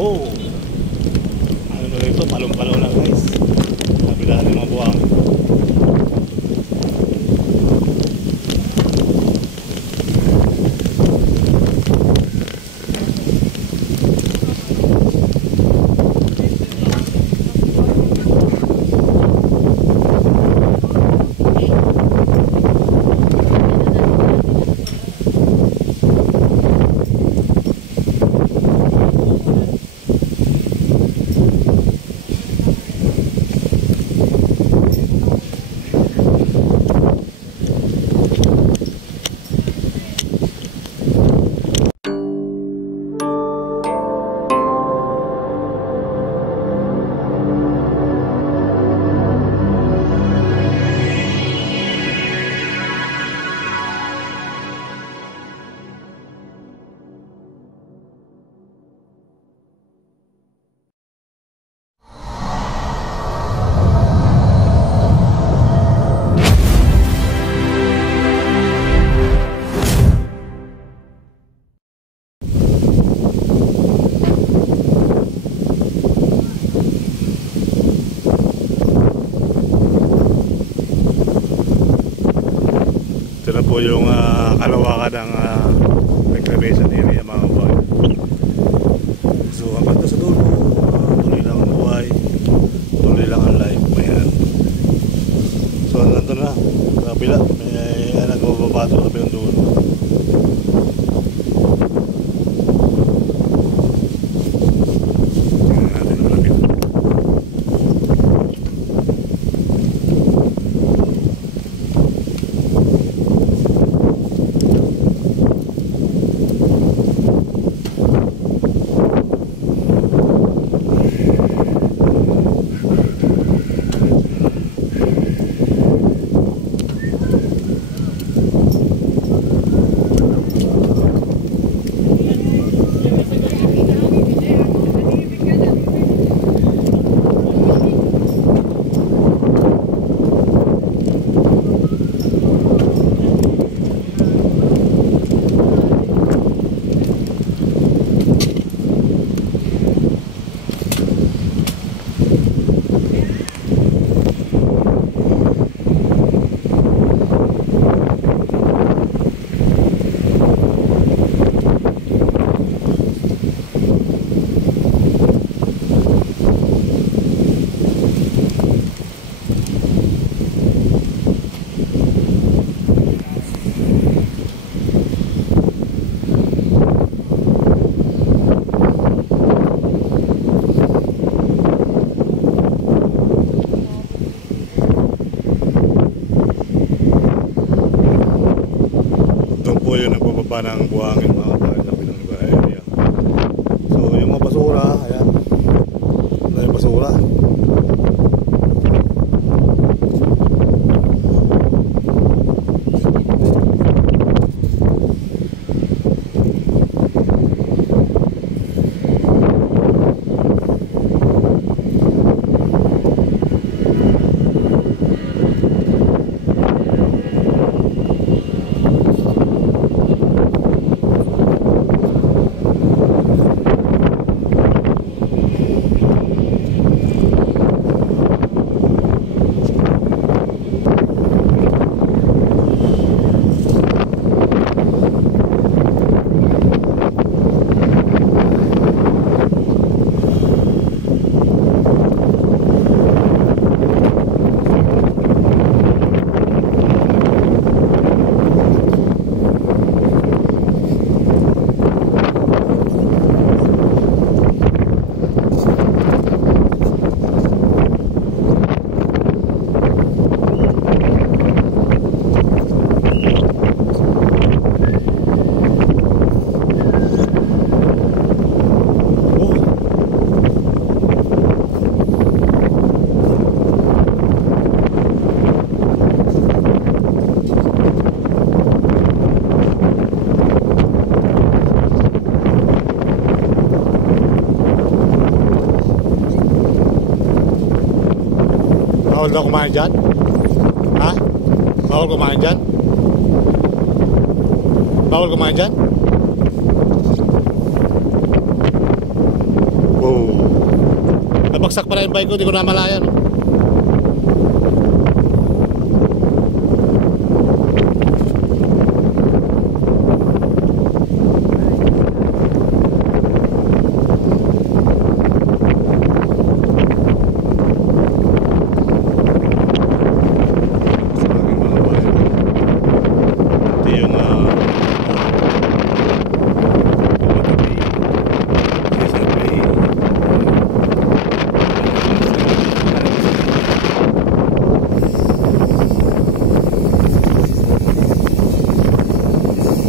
Oh, ano na ito, palong-palong lang guys. Kabila ng mga buwang. Ito na po yung kalawakan ng reclamation area mga buhay. So hanggang doon sa dulo, tuloy lang ang buhay, tuloy lang ang life. Ayan. So nandun na, sa kabila, may nagbabato sa kabilang dulo. Po yun nagbababa ng buhangin mga kapatid sa pinang area. So yung mga basura, ayan, na yung basura. Bawal daw kumain dyan? Ha? Bawal kumain dyan? Bawal kumain dyan? Oh. Nabagsak pala yung bike ko, di ko namalayan.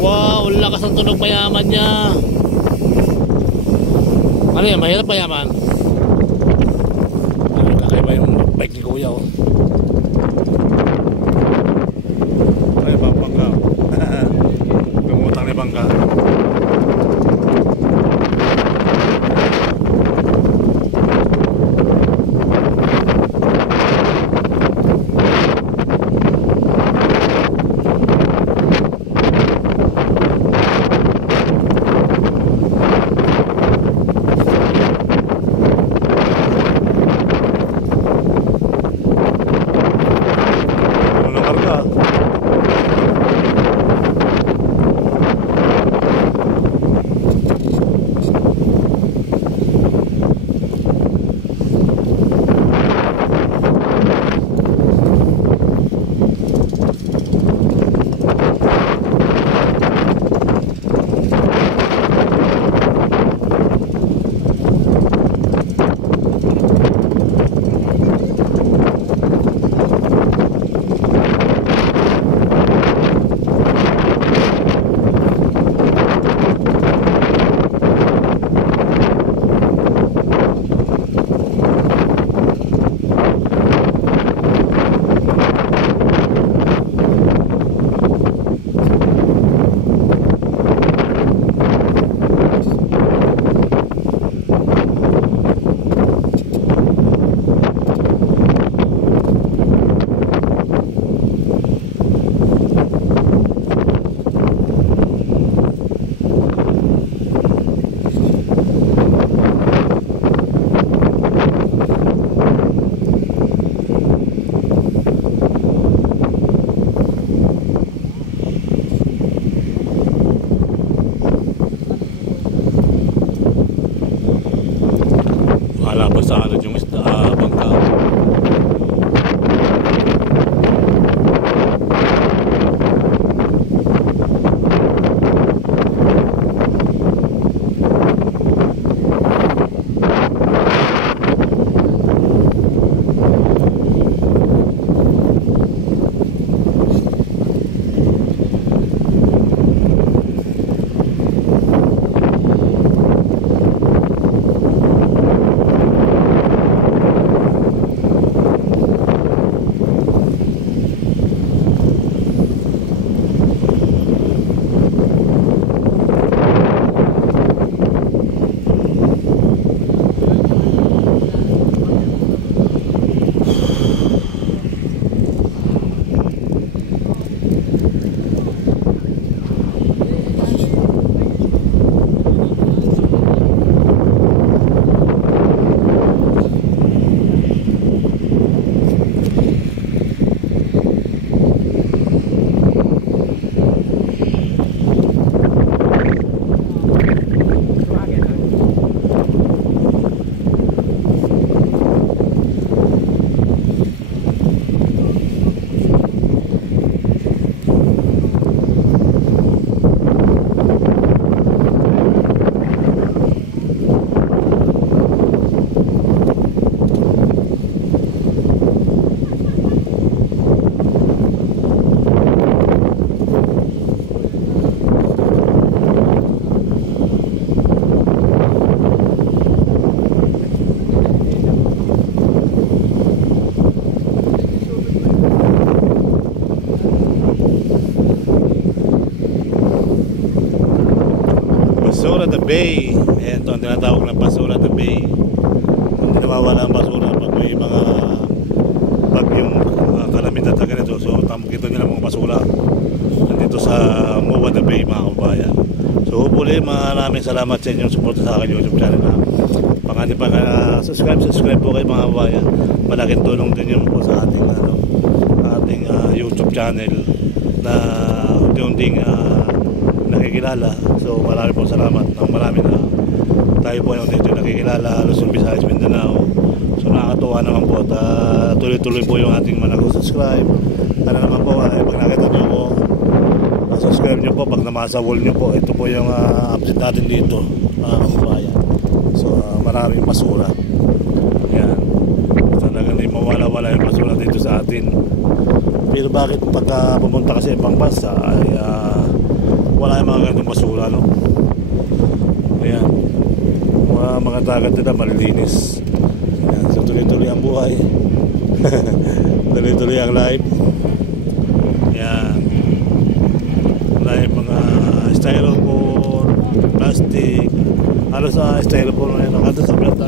Wow, lakas ng tunog mayaman niya. Ano yan, mahirap mayaman? Kakaiba yung bike ni Kuya, oh. Ay, bangka. Lumutang ni bangka. Wala pa sa ano yung bangka. Basura the Bay. Ayan, ito ang tinatawag ng Basura the Bay. Hindi nawawala ang basura pag may mga bagyong kalamidad na ganito. So tamkito nila mga basura nandito sa MOA the Bay, mga kabayan. So hopefully maraming salamat sa inyong suporta sa akin YouTube channel na Baka di pa subscribe po kayo mga kabayan. Malaking tulong din yun po sa ating YouTube channel na unti-unting nakikilala. So marami po salamat ng marami na tayo po yung unti-unting nakikilala, Luzon, Visayas, Mindanao. So nakakatuwa naman po at tuloy-tuloy po yung ating mga nag-subscribe. Ano naman po, pag nakita nyo po, subscribe nyo po, pag namasa wall nyo po, ito po yung update natin dito mga kabayan. So maraming basura. Ayan, talagang hindi mawala-wala yung basura dito sa atin. Pero bakit pagka pumunta kasi ibang bansa ay wala yung mga ganitong basura, no? Ayan, mga dagat nila malilinis. Ayan, so tuloy-tuloy ang buhay. Tuloy-tuloy ang life. Ayan, mga styrofoam, plastic, halos sa styrofoam na yun ang sa dagat.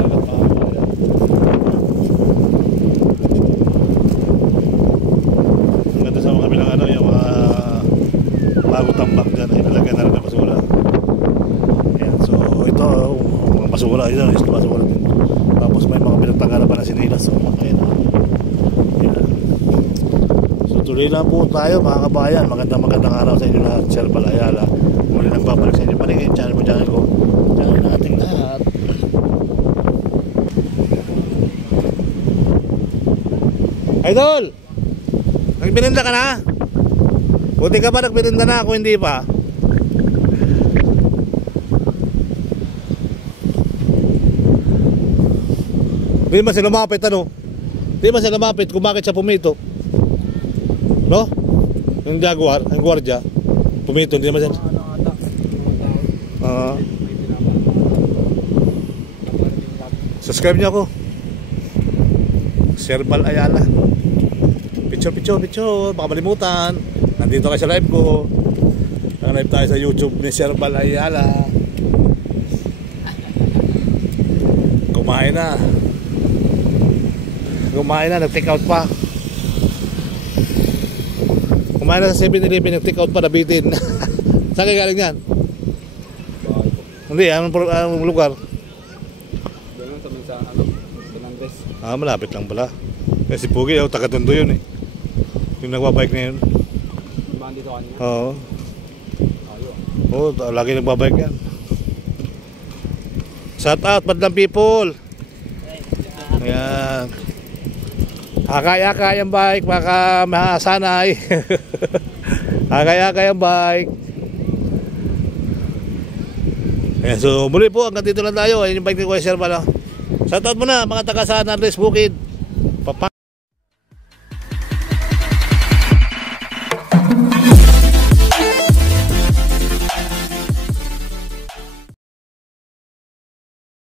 Ang sa mga kabilang yung mga bago tambak dyan ay nalagyan na rin ng basura. Ayan, so ito mga basura, ito is basura din. Tapos may mga pinagtanggalan pa na sinilas. So ayan. Tuloy lang po tayo mga kabayan. Magandang araw sa inyo lahat. Sir Balayala, muli nagbabalik sa inyo paningin. Channel ko, channel nating lahat. Idol, nagbininda ka na? Buti ka ba nagbininda na? Kung hindi pa, hindi man sila lumapit, ano? Hindi man sila lumapit kung bakit siya pumito, no? Yung jaguar, ang gwardiya pumito, hindi naman siya. Subscribe niyo ako, Sir Balayala. Picture, baka malimutan. Nandito kayo sa live ko. Naka-live tayo sa YouTube ni Sir Balayala. Kumain na, nag-take out pa. Kumain na sa 7-Eleven, nag-take out pa, nabitin. Saan kayo galing yan? Hindi, anong lugar? Doon sa Pinandes. Malapit lang pala. Kasi Pugi, taga-Tondo yun eh. Yung nagbabike na yun. Ibang dito kanina? Oo. Oo, lagi nagbabike yan. Shout out, Badlang people. Ayan. Akay-akay ang bike, baka masanay. Akay-akay ang bike. Ayan, so muli po, hanggang dito lang tayo. Ayan yung bike ni Kuya Sir Bala. Shout out muna mga taga San Andres Bukid.